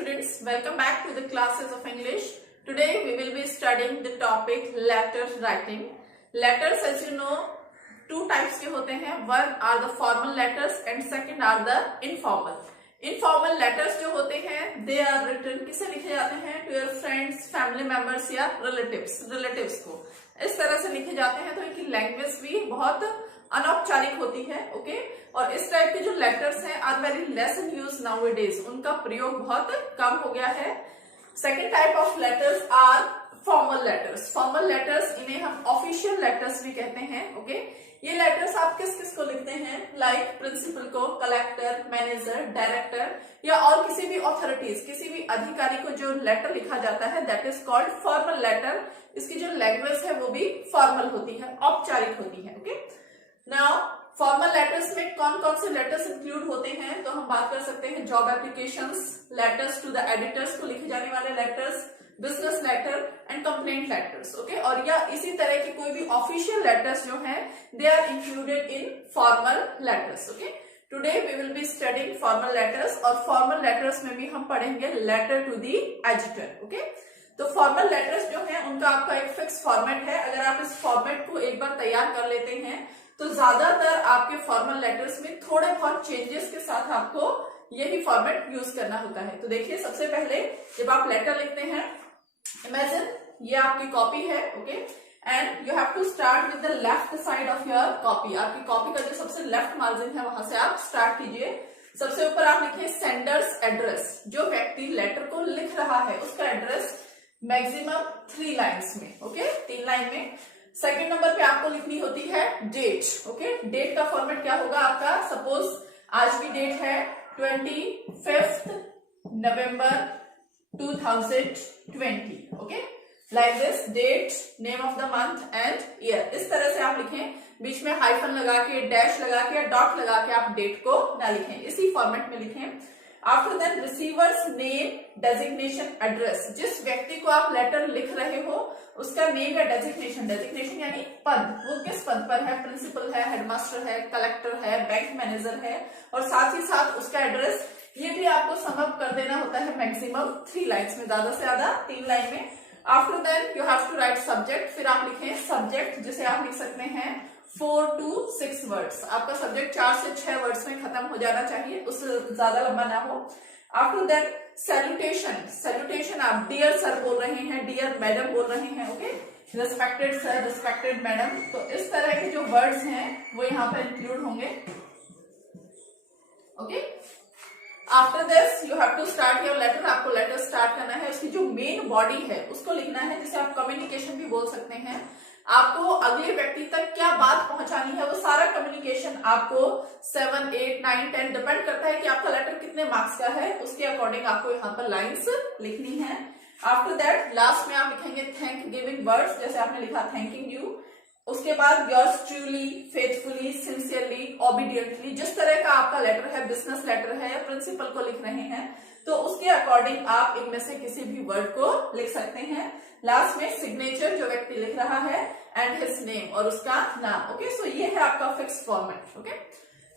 students, welcome back to the classes of English. Today we will be studying the topic letter writing. Letters, as you know, two types के होते हैं. One are the formal letters and second are the informal. Informal letters जो होते हैं, they are written, किसे लिखे जाते हैं? To your friends, family members या relatives को इस तरह से लिखे जाते हैं. तो इनकी लैंग्वेज भी बहुत अनौपचारिक होती है. ओके, और इस टाइप के जो लेटर्स हैं are very less in use nowadays, उनका प्रयोग बहुत कम हो गया है. Second type of letters are formal letters. Formal letters, इन्हें हम ऑफिशियल लेटर्स भी कहते हैं. ओके, ये लेटर्स आप किस किस को लिखते हैं? लाइक प्रिंसिपल को, कलेक्टर, मैनेजर, डायरेक्टर या और किसी भी ऑथोरिटीज, किसी भी अधिकारी को जो लेटर लिखा जाता है that is called formal letter. इसकी जो लैंग्वेज है वो भी फॉर्मल होती है, औपचारिक होती है. ओके, नाउ फॉर्मल लेटर्स में कौन कौन से लेटर्स इंक्लूड होते हैं? तो हम बात कर सकते हैं job applications, letters to the editors को लिखे जाने वाले letters, business letter and complaint letters. Okay, और या इसी तरह के कोई भी ऑफिशियल लेटर्स जो हैं they are included in formal letters. Okay, today we will be studying formal letters और फॉर्मल लेटर्स में भी हम पढ़ेंगे letter to the editor. Okay, तो फॉर्मल लेटर्स जो हैं उनका आपका एक फिक्स फॉर्मेट है. अगर आप इस फॉर्मेट को एक बार तैयार कर लेते हैं तो ज्यादातर आपके फॉर्मल लेटर्स में थोड़े बहुत चेंजेस के साथ आपको यही फॉर्मेट यूज करना होता है. तो देखिए, सबसे पहले जब आप लेटर लिखते हैं, इमेजिन ये आपकी कॉपी है. Okay, and you have to start with the left side of your copy. आपकी कॉपी का जो सबसे लेफ्ट मार्जिन है वहां से आप स्टार्ट कीजिए. सबसे ऊपर आप लिखिए सेंडर्स एड्रेस. जो व्यक्ति लेटर को लिख रहा है उसका एड्रेस मैक्सिमम 3 लाइन्स में. ओके, 3 लाइन में. सेकेंड नंबर पे आपको लिखनी होती है डेट. ओके, डेट का फॉर्मेट क्या होगा आपका? सपोज आज भी डेट है 25 नवंबर 2020. Okay, like this, date, name of the month and year. इस तरह से आप लिखें. बीच में हाइफन लगा के, डैश लगा के या डॉट लगा के आप डेट को ना लिखें, इसी फॉर्मेट में लिखें. After that receivers name, designation, address. जिस व्यक्ति को आप लेटर लिख रहे हो उसका नेम या डेजिग्नेशन यानी पद, वो किस पद पर है? प्रिंसिपल है, हेडमास्टर है, कलेक्टर है, बैंक मैनेजर है, और साथ ही साथ उसका एड्रेस. ये भी आपको सम अप कर देना होता है मैक्सिमम 3 लाइन्स में, ज्यादा से ज्यादा 3 लाइन में. After that you have to write subject. फिर आप लिखें सब्जेक्ट, जिसे आप लिख सकते हैं 4 to 6 वर्ड्स. आपका सब्जेक्ट 4 से 6 वर्ड्स में खत्म हो जाना चाहिए, उससे ज्यादा लंबा ना हो. आफ्टर दैट सैल्यूटेशन आप डियर सर बोल रहे हैं, डियर मैडम बोल रहे हैं. Okay, respected sir, respected madam. तो इस तरह के जो वर्ड्स हैं वो यहाँ पर इंक्लूड होंगे. Okay, after this you have to start your letter. आपको लेटर स्टार्ट करना है. उसकी जो मेन बॉडी है उसको लिखना है, जिसे आप कम्युनिकेशन भी बोल सकते हैं. आपको अगले व्यक्ति तक क्या बात पहुंचानी है, वो सारा कम्युनिकेशन आपको 7, 8, 9, 10 डिपेंड करता है कि आपका लेटर कितने मार्क्स का है, उसके अकॉर्डिंग आपको यहाँ पर लाइंस लिखनी है. आफ्टर दैट लास्ट में आप लिखेंगे थैंक गिविंग वर्ड्स, जैसे आपने लिखा थैंकिंग यू. उसके बाद yours truly, faithfully, sincerely, obediently. जिस तरह का आपका लेटर है, बिजनेस लेटर है या प्रिंसिपल को लिख रहे हैं, तो उसके अकॉर्डिंग आप इनमें से किसी भी वर्ड को लिख सकते हैं. लास्ट में सिग्नेचर, जो व्यक्ति लिख रहा है, एंड हिज नेम, और उसका नाम. ओके, सो ये है आपका फिक्स फॉर्मेट. ओके,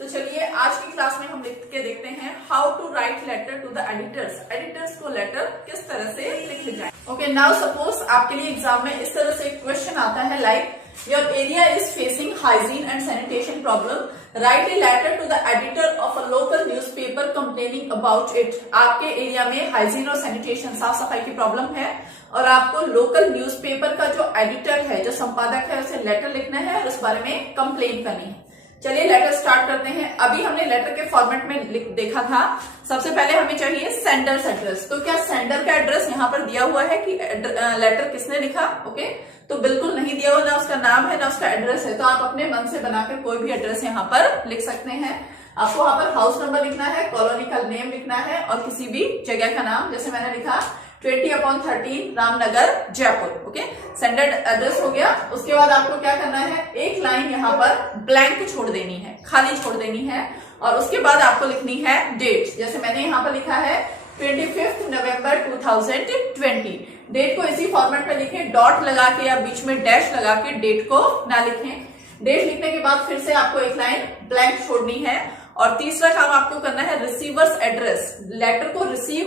तो चलिए आज की क्लास में हम लिख के देखते हैं how to write letter to the editors. Editors को लेटर किस तरह से लिखे जाए. ओके, नाउ सपोज आपके लिए एग्जाम में इस तरह से एक क्वेश्चन आता है like your area is facing hygiene and sanitation problem. Write a letter to the editor of a local newspaper complaining about it. आपके एरिया में हाइजीन और सैनिटेशन, साफ सफाई की प्रॉब्लम है और आपको लोकल न्यूज़पेपर का जो एडिटर है, जो संपादक है, उसे लेटर लिखना है और उस बारे में कंप्लेन करनी है. चलिए लेटर स्टार्ट करते हैं. अभी हमने लेटर के फॉर्मेट में देखा था. सबसे पहले हमें चाहिए सेंडर्स एड्रेस. तो क्या सेंडर का एड्रेस यहाँ पर दिया हुआ है कि लेटर किसने लिखा? ओके, तो बिल्कुल नहीं दिया हुआ, ना उसका नाम है ना उसका एड्रेस है. तो आप अपने मन से बनाकर कोई भी एड्रेस यहाँ पर लिख सकते हैं. आपको वहां पर हाउस नंबर लिखना है, कॉलोनी का नेम लिखना है और किसी भी जगह का नाम. जैसे मैंने लिखा 20/13 Ramnagar Jaipur. Okay, sender address हो गया. उसके बाद आपको क्या करना है, एक लाइन यहाँ पर ब्लैंक छोड़ देनी है, खाली छोड़ देनी है, और उसके बाद आपको लिखनी है डेट. जैसे मैंने यहाँ पर लिखा है 25 नवंबर 2020. डेट को इसी फॉर्मेट में लिखें, डॉट लगा के या बीच में डैश लगा के डेट को ना लिखें. डेट लिखने के बाद फिर से आपको एक लाइन ब्लैंक छोड़नी है. और तीसरा काम आपको करना है रिसीवर्स एड्रेस. लेटर को रिसीव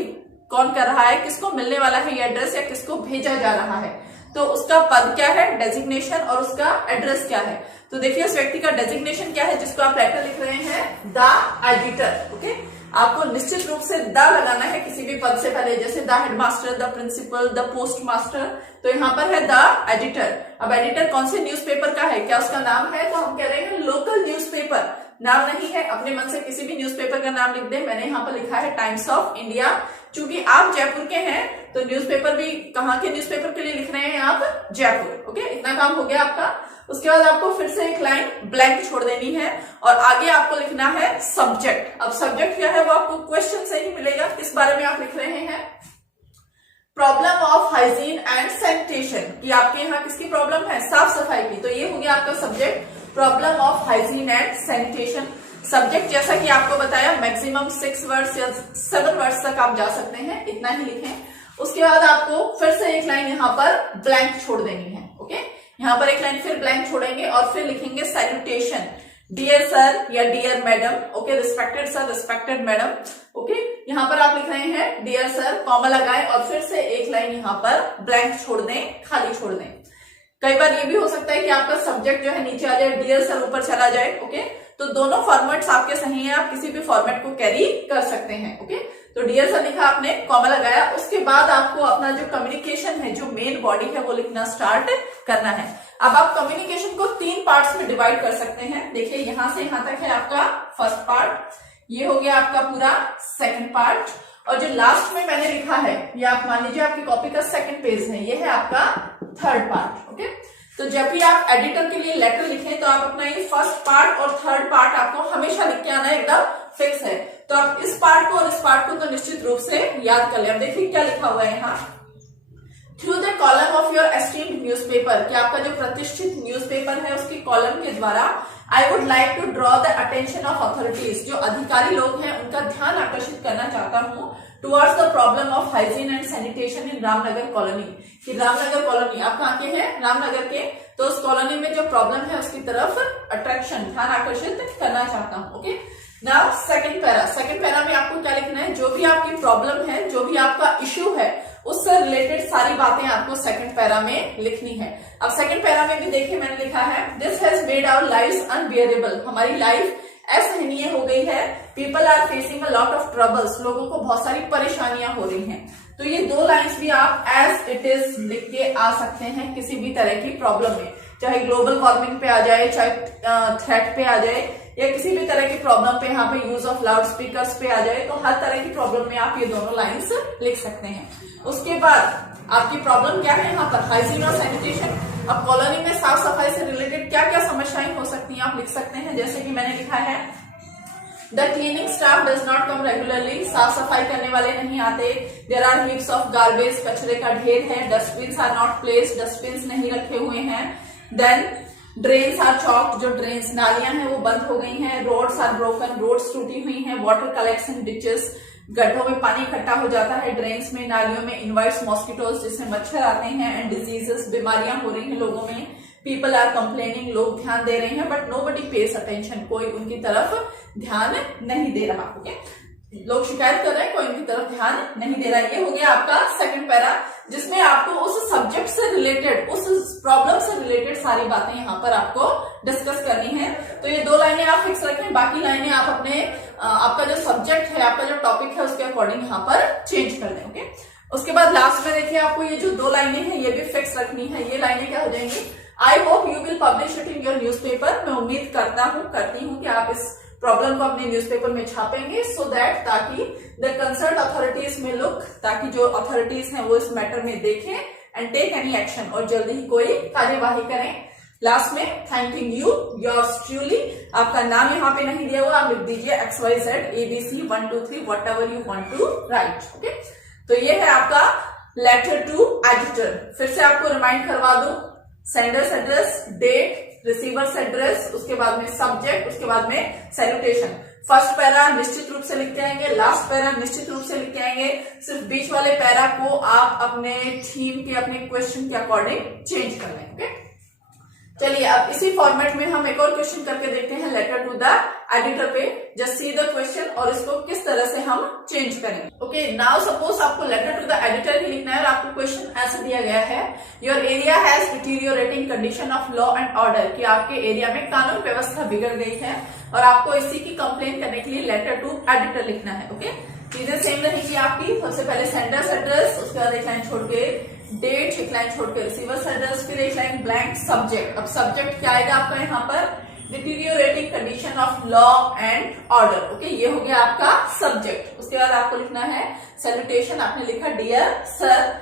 कौन कर रहा है, किसको मिलने वाला है ये एड्रेस या किसको भेजा जा रहा है। तो उसका पद क्या है, डेजिग्नेशन, और उसका एड्रेस क्या है। तो देखिए उस व्यक्ति का डेजिग्नेशन क्या है जिसको आप लेटर लिख रहे हैं, द एडिटर। ओके, आपको निश्चित रूप से द लगाना है किसी भी पद से पहले, जैसे the headmaster, the principal, the post master. तो यहाँ पर है द एडिटर। अब एडिटर कौन से न्यूज़पेपर का है, क्या उसका नाम है, तो हम कह रहे हैं लोकल न्यूज़पेपर। नाम नहीं है, अपने मन से किसी भी न्यूज़पेपर का नाम लिख दें। मैंने यहाँ पर लिखा है टाइम्स ऑफ इंडिया। चूंकि आप जयपुर के हैं तो न्यूज़पेपर भी कहाँ के न्यूज़पेपर के लिए लिख रहे हैं आप, जयपुर। ओके, इतना काम हो गया आपका। उसके बाद आपको फिर से एक लाइन ब्लैंक छोड़ देनी है और आगे आपको लिखना है सब्जेक्ट। अब सब्जेक्ट क्या है वो आपको क्वेश्चन से ही मिलेगा, किस बारे में आप लिख रहे हैं, problem of hygiene and sanitation, कि आपके यहाँ किसकी प्रॉब्लम है, साफ सफाई की। तो ये हो गया आपका subject, problem of hygiene and sanitation. Subject जैसा कि आपको बताया मैक्सिमम 6 वर्ड्स या 7 वर्ड्स तक आप जा सकते हैं, इतना ही लिखें। उसके बाद आपको फिर से एक लाइन यहाँ पर ब्लैंक छोड़ देनी है। ओके, यहाँ पर एक लाइन फिर ब्लैंक छोड़ेंगे और फिर लिखेंगे सैल्यूटेशन, डियर सर या dear madam. Okay, respected sir, respected madam. Okay, यहाँ पर आप लिख रहे हैं डियर सर, कॉमा लगाएं और फिर से एक लाइन यहाँ पर ब्लैंक छोड़ दें, खाली छोड़ दें। कई बार ये भी हो सकता है कि आपका सब्जेक्ट जो है नीचे आ जाए, डियर सर ऊपर चला जाए। ओके, तो दोनों फॉर्मेट्स आपके सही हैं, आप किसी भी फॉर्मेट को कैरी कर सकते हैं। ओके, तो डियर सर लिखा आपने, कॉमा लगाया। उसके बाद आपको अपना जो कम्युनिकेशन है, जो मेन बॉडी है, वो लिखना स्टार्ट करना है। अब आप कम्युनिकेशन को 3 पार्ट्स में डिवाइड कर सकते हैं। देखिए यहां से यहां तक है आपका फर्स्ट पार्ट, ये हो गया आपका पूरा सेकंड पार्ट, और जो लास्ट में मैंने लिखा है, ये आप मान लीजिए आपकी कॉपी का सेकंड पेज है, ये है आपका थर्ड पार्ट। ओके, तो जब भी आप एडिटर के लिए लेटर लिखें तो आप अपना ये फर्स्ट पार्ट और थर्ड पार्ट आपको हमेशा लिख के आना, एकदम फिक्स है। तो आप इस पार्ट को और इस पार्ट को तो निश्चित रूप से याद कर ले। अब देखिए क्या लिखा हुआ है यहाँ, through the column of your esteemed newspaper, कि आपका जो प्रतिष्ठित न्यूज़पेपर है उसकी कॉलम के द्वारा I would like to draw the attention of authorities, जो अधिकारी लोग हैं उनका ध्यान आकर्षित करना चाहता हूँ, towards the problem of hygiene and sanitation in Ramnagar colony, कि रामनगर कॉलोनी आप कहाँ के हैं, रामनगर के, तो उस कॉलोनी में जो प्रॉब्लम है उसकी तरफ अट्रैक्शन, ध्यान आकर्षित करना चाहता हूँ। Okay, now second para. Second para में आपको क्या लिखना है, जो भी आपकी प्रॉब्लम है, जो भी आपका इश्यू है, उससे रिलेटेड सारी बातें आपको सेकंड पैरा में लिखनी है। अब सेकंड पैरा में भी देखिए मैंने लिखा है, this has made our lives unbearable, हमारी लाइफ असहनीय हो गई है। People are facing a lot of troubles, लोगों को बहुत सारी परेशानियां हो रही हैं। तो ये 2 लाइन्स भी आप एज इट इज लिख के आ सकते हैं किसी भी तरह की प्रॉब्लम में, चाहे ग्लोबल वार्मिंग पे आ जाए, चाहे थ्रेट पे आ जाए, या किसी भी तरह की प्रॉब्लम पे, यहाँ पे यूज ऑफ लाउड स्पीकर्स पे आ जाए, तो हर तरह की प्रॉब्लम में आप ये दोनों लाइन्स लिख सकते हैं। उसके बाद आपकी प्रॉब्लम क्या है यहाँ पर, हाइजीन और सैनिटेशन। अब कॉलोनी में साफ सफाई से रिलेटेड क्या क्या समस्याएं हो सकती हैं आप लिख सकते हैं, जैसे कि मैंने लिखा है the cleaning staff does not come regularly, साफ सफाई करने वाले नहीं आते। There are heaps of garbage, कचरे का ढेर है। Dustbins are not placed, dustbins नहीं रखे हुए हैं। देन ड्रेन्स आर चॉक्ड, जो ड्रेन्स नालियां हैं वो बंद हो गई हैं। रोड्स आर ब्रोकन, रोड्स टूटी हुई हैं। वाटर कलेक्शन डिचेस, गड्ढों में पानी इकट्ठा हो जाता है। ड्रेन्स में, नालियों में इनवाइट्स मॉस्किटोज, जिससे मच्छर आते हैं। एंड डिजीजेस, बीमारियां हो रही हैं लोगों में। पीपल आर कंप्लेनिंग, लोग ध्यान दे रहे हैं, बट नोबडी पेज अटेंशन, कोई उनकी तरफ ध्यान नहीं दे रहा। ओके, लोग शिकायत कर रहे हैं, कोई उनकी तरफ ध्यान नहीं दे रहा है। ये हो गया आपका सेकंड पैरा, जिसमें आपको उस सब्जेक्ट से रिलेटेड, उस प्रॉब्लम से रिलेटेड सारी बातें यहाँ पर आपको डिस्कस करनी है। तो ये 2 लाइनें आप फिक्स रखें, बाकी लाइनें आप अपने आपका जो सब्जेक्ट है, आपका जो टॉपिक है, उसके अकॉर्डिंग यहाँ पर चेंज कर दें। ओके, उसके बाद लास्ट में देखिए आपको ये जो 2 लाइनें हैं ये भी फिक्स रखनी है। ये लाइनें क्या हो जाएंगी, I hope you will publish it in your newspaper, मैं उम्मीद करती हूँ कि आप इस प्रॉब्लम को अपने न्यूज़पेपर में छापेंगे, सो दैट, ताकि द कंसर्न अथॉरिटीज में लुक, ताकि जो अथॉरिटीज हैं वो इस मैटर में देखें एंड टेक एनी एक्शन, और जल्दी ही कोई कार्यवाही करें। लास्ट में थैंकिंग यू, योर्स ट्रूली, आपका नाम यहाँ पे नहीं दिया हुआ, आप लिख दीजिए XYZ ABC 1 2 3 whatever you want to write. Okay, तो ये है आपका लेटर टू एडिटर। फिर से आपको रिमाइंड करवा दूं, sender's address, date, receiver's address, उसके बाद में सब्जेक्ट, उसके बाद में सैल्यूटेशन। फर्स्ट पैरा निश्चित रूप से लिख के आएंगे, लास्ट पैरा निश्चित रूप से लिख के आएंगे। सिर्फ बीच वाले पैरा को आप अपने थीम के, अपने क्वेश्चन के अकॉर्डिंग चेंज कर लें। ओके, चलिए अब इसी फॉर्मेट में हम एक और क्वेश्चन करके देखते हैं लेटर टू द एडिटर पे। जस्ट सी द क्वेश्चन और इसको किस तरह से हम चेंज करेंगे। ओके, नाउ सपोज आपको लेटर टू द एडिटर ही लिखना है और आपको क्वेश्चन ऐसा दिया गया है, your area has deteriorating condition of law and order, कि आपके एरिया में कानून व्यवस्था बिगड़ गई है और आपको इसी की कंप्लेन करने के लिए लेटर टू एडिटर लिखना है। ओके, चीजें सेम रहेगी आपकी। सबसे पहले सेंडर्स एड्रेस, उसके बाद एक लाइन छोड़ के डेट, एक लाइन छोड़ के रिसीवर्स एड्रेस, फिर एक लाइन ब्लैंक सब्जेक्ट। अब सब्जेक्ट क्या आएगा आपका यहाँ पर, deteriorating condition of law and order. Okay, ये हो गया आपका सब्जेक्ट। उसके बाद आपको लिखना है सैल्यूटेशन, आपने लिखा dear sir.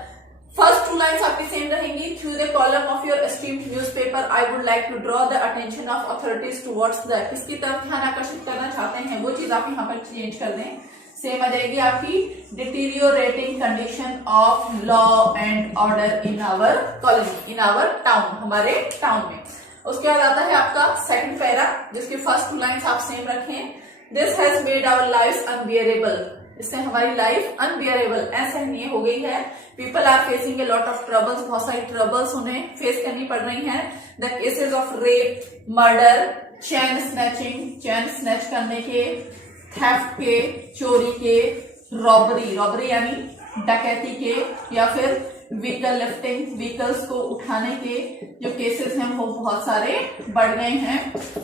First two lines आपकी सेम रहेंगी। Through the column of your esteemed newspaper I would like to draw the attention of authorities towards the, किसकी तरफ ध्यान आकर्षित करना चाहते हैं वो चीज आप यहाँ पर चेंज कर दें। सेम आ जाएगी आपकी deteriorating condition of law and order in our colony, in our town, हमारे टाउन में। उसके बाद आता है आपका सेकंड पैरा, जिसके फर्स्ट टू लाइन्स आप सेम रखें। This has made our life unbearable, इससे हमारी लाइफ अनबियरेबल, असहनीय हो गई है। People are facing a lot of troubles, बहुत सारी ट्रबल्स उन्हें फेस करनी पड़ रही हैं। The cases of rape, murder, chain snatching, chain snatch करने के, थेफ्ट के, चोरी के, रॉबरी, रॉबरी यानी डकैती के, या फिर व्हीकल लिफ्टिंग, व्हीकल्स को उठाने के जो केसेस हैं वो बहुत सारे बढ़ गए हैं।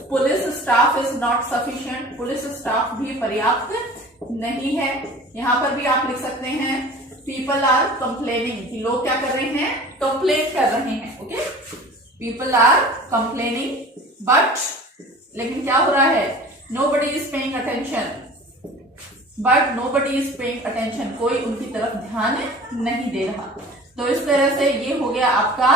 Police staff is not sufficient, police staff भी पर्याप्त नहीं है। यहाँ पर भी आप लिख सकते हैं पीपल आर कंप्लेनिंग, लोग क्या कर रहे हैं, कंप्लेन कर रहे हैं। Okay, people are complaining but, लेकिन क्या हो रहा है, nobody is paying attention, but nobody is paying attention, कोई उनकी तरफ ध्यान नहीं दे रहा। तो इस तरह से ये हो गया आपका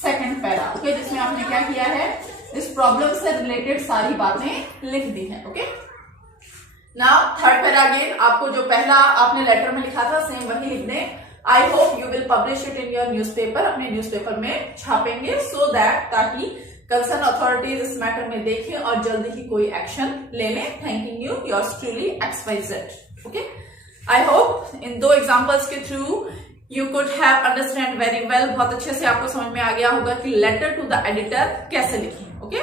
सेकंड पैरा। ओके, जिसमें आपने क्या किया है, इस प्रॉब्लम से रिलेटेड सारी बातें लिख दी हैं। Okay, now third para again, आपको जो पहला आपने लेटर में लिखा था सेम वही लिख दें। I hope you will publish it in your newspaper, अपने न्यूज़पेपर में छापेंगे, सो दैट, ताकि कंसर्न अथॉरिटीज इस मैटर में देखें और जल्दी ही कोई एक्शन ले लें। Thanking you, yours truly XYZ। Okay, I hope इन दो एग्जांपल्स के through you could have understand very well, बहुत अच्छे से आपको समझ में आ गया होगा कि लेटर टू द एडिटर कैसे लिखें। ओके,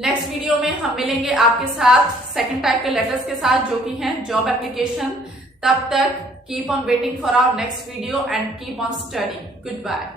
नेक्स्ट वीडियो में हम मिलेंगे आपके साथ सेकंड टाइप के लेटर्स के साथ, जो कि हैं जॉब एप्लीकेशन। तब तक keep on waiting for our next video and keep on studying. Good bye.